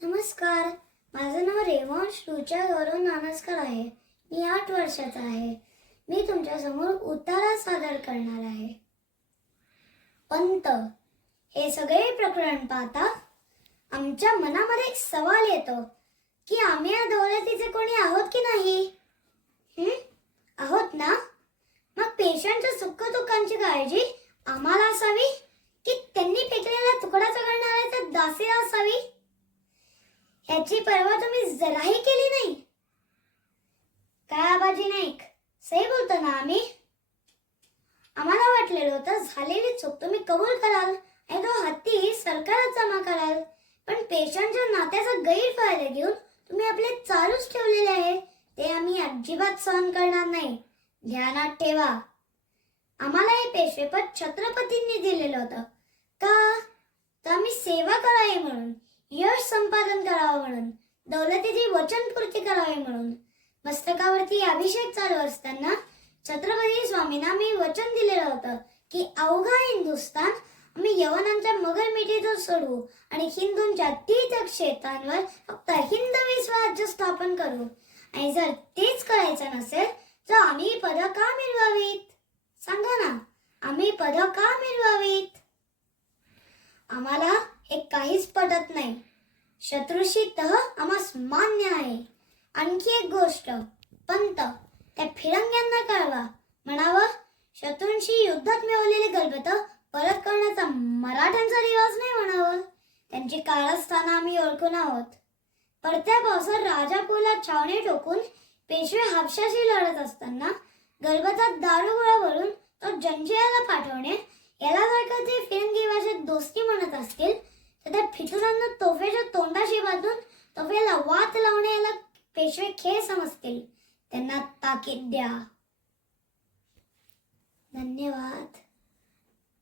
नमस्कार, माझं नाव रेवंश रुचा गौरव नानसकर आहे. मी 8 वर्षाचा आहे. मी तुमच्या समोर उतारा सादर करणार आहे. पंत, हे सगळे प्रकरण पाहता आमच्या मनामध्ये एक सवाल येतो की आम्ही या दौलतीचे कोणी आहोत की नाही. आहोत ना? मग पेशंटच्या सुखदुःखांची काळजी आम्हाला असावी की त्यांनी फेकलेला तुकडा चघळणाऱ्याच्या दासीला असावी? याची पर्वा तुम्ही जराही केली नाही. काय आबाजी नाईक, सही बोलतो ना आम्ही? आम्हाला वाटलेलं होतं झालेली चूक तुम्ही कबूल कराल आणि तो हत्ती सरकारच जमा कराल, पण पेशंटच्या नात्याचा गैरफायदा घेऊन तुम्ही आपले चालूच ठेवलेले आहे. ते आम्ही अजिबात सहन करणार नाही. ध्यानात ठेवा, आम्हाला हे पेशवेपद छत्रपतींनी दिलेलं होतं. का? तर आम्ही सेवा करावी म्हणून, यश संपादन करावं म्हणून, दौलतीची वचनपूर्ती करावी म्हणून. मस्तकावरती अभिषेक चालू असताना छत्रपती स्वामींना मी वचन दिलेलं होतं की अवघा हिंदुस्थान आम्ही यवनांच्या मगरमिठीतून सोडवू आणि हिंदूंच्या तीर्थक्षेत्रांवर फक्त हिंदवी स्वराज्य स्थापन करू. आणि जर तेच करायचं नसेल तर आम्ही पदं का मिळवावीत? सांगा ना, आम्ही पदं का मिळवावीत? आम्हाला हे काहीच पटत नाही. शत्रूशी तह आम्हास मान्य आहे. आणखी एक गोष्ट, पंत, त्या फिरंग्यांना कळवा, म्हणावं शत्रूंशी युद्धात मिळवलेले गलबतं परत करण्याचा मराठ्यांचा रिवाज नाही म्हणावं. त्यांची कारस्थानं आम्ही ओळखून आहोत. पडत्या पावसात राजापूरला छावणी ठोकून पेशवे हापशाशी लढत असताना गलबतात दारूगोळा भरून तो जंजिऱ्याला पाठवणे, याला जर का ते फिरंगी भाषेत दोस्ती म्हणत असतील तर त्या फितुरांना तोफेच्या तोंडाशी बांधून तोफेला वात लावणे याला पेशवे खेळ समजतील. त्यांना ताकीद द्या.